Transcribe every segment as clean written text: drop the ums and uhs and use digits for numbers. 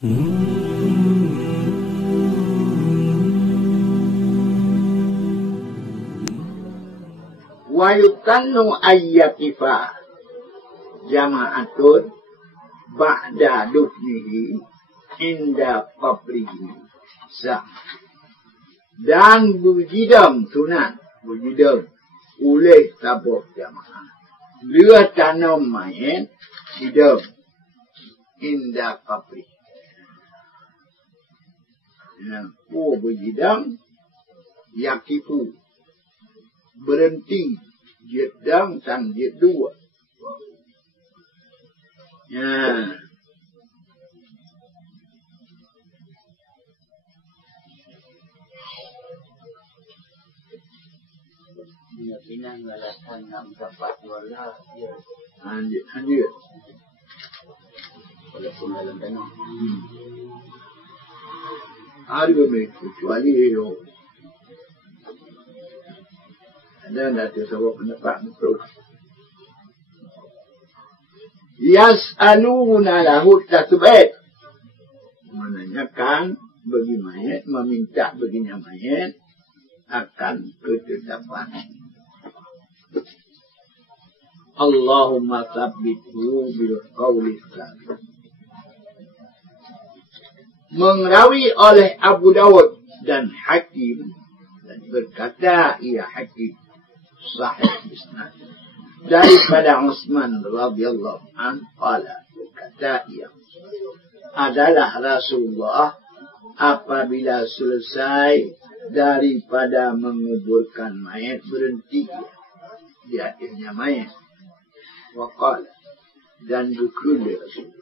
Wa yutannu ayyakifa jama'atun ba'da dufnihi inda qabrihi sah. Dan berjidam sunat, berjidam oleh tabuk jamaah. Dia tanam mayat hidam inda qabri. Berjidam yakifu berhenti jedam dan jedua. Pinang alasan nak dapat wala dia Anjir. walaupun dalam tanah. Ada kecuali yo. Ada nanti sebab pendapat betul. Yas'aluna lahu tasbih. Menanyakan bagi mayat, meminta baginya mayat akan ketetapan. Allahumma tsabbithu bil qawli tsabit. Mengerawi oleh Abu Dawud dan Hakim dan berkata ia Hakim sahih isnad daripada Utsman radhiyallahu anhu qala berkata ia adalah Rasulullah apabila selesai daripada menguburkan mayat berhenti di akhirnya mayat. Waqala dan berkata Rasulullah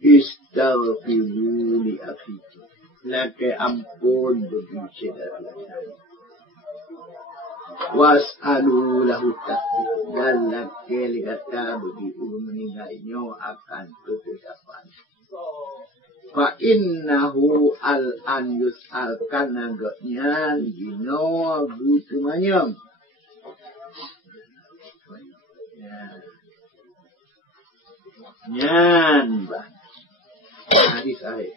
istaghfiru li akhikum laka ampun bagi saudara saya was'alu lahu tasbih dan laka kata bagi ulun meninggalnya akan ketetapan. Fa innahu al-an yus'alkan agaknya gino butumanya. Nyan hadis sahih.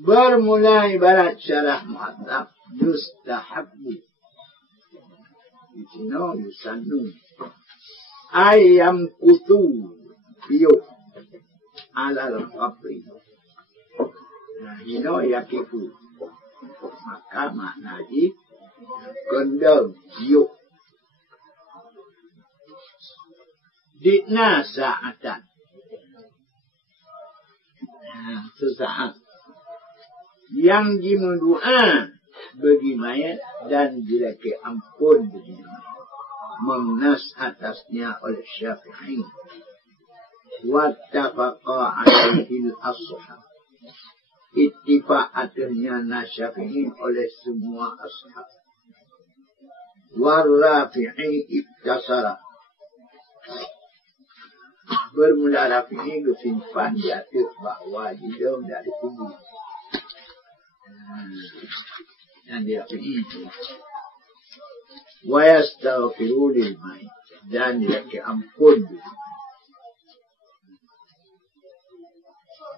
Bermula ibarat syarah muhaddab yustahabbu. Dicino yusannu. Ayam kutu biuk ala al-qabri. Hino yakifu. Maka maknanya kendang biuk. Dikna sa'atan. Sesaat. Yang dimendua bagi mayat dan dilaki ampun bagi mayat. Mengas atasnya oleh Syafi'i. Wattafaqa alaihi al-ashab. Ittifaq atasnya Syafi'i oleh semua ashab. Warrafi'i ibtasara. Bermula Rafi'i kesimpan di atas bahwa hidung dari tubuh. Yang di Rafi'i itu. Wa yastaghfiru lil mayit. Dan dilaki ampun.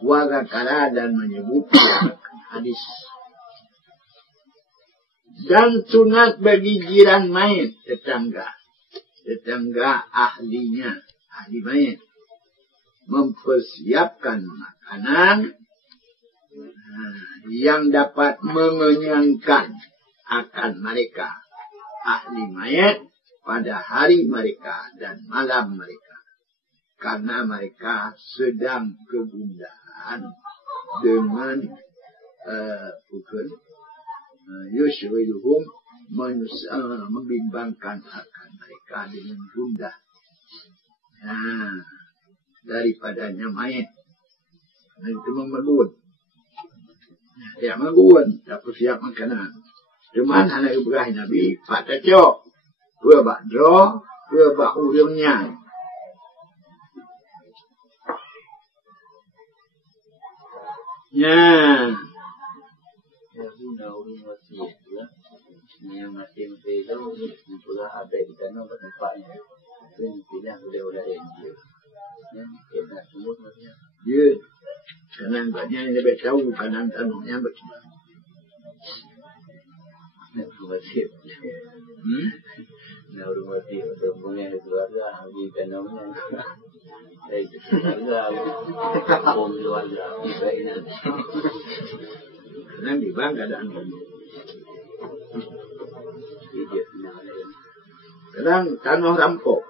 Wa zakara dan menyebutkan hadis. Dan sunat bagi jiran mayit tetangga. Tetangga ahlinya. Ahli mayit mempersiapkan makanan yang dapat mengenyangkan akan mereka ahli mayit pada hari mereka dan malam mereka karena mereka sedang kegundahan dengan yushwiluhum membimbangkan akan mereka dengan gundah. Daripadanya mayat. Itu memerluan. Dia memerluan. Tak persiap makanan. Cuman anak Ibrahim Nabi, Pak Tacok. Dua bak draw, dua bak uriumnya. Yang masih itu, pula ada di tanah tempatnya. Ini pilih oleh-oleh dia. Yang kena semut macamnya. Ya. Kadang banyak yang lebih tahu, kadang tanahnya berkembang. Nak berwasif. Nak berwasif untuk mengenai keluarga, habis tanahnya. Dari keluarga, om keluarga, ibadah. Kadang di bang keadaan ini. Kadang tanah rampok.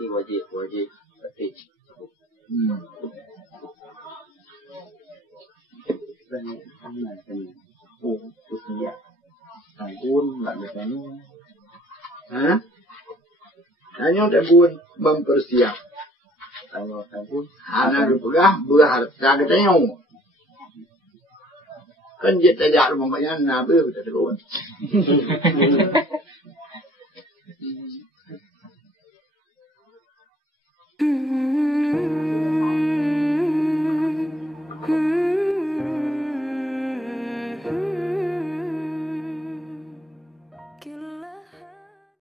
Ini wajib petik. Terusnya, tangkun nggak bertanya. Hanya tabun mempersiap. Tangkun. Anak berpegah berharga katanya. Kan dia tidak membayar nabi kita terus.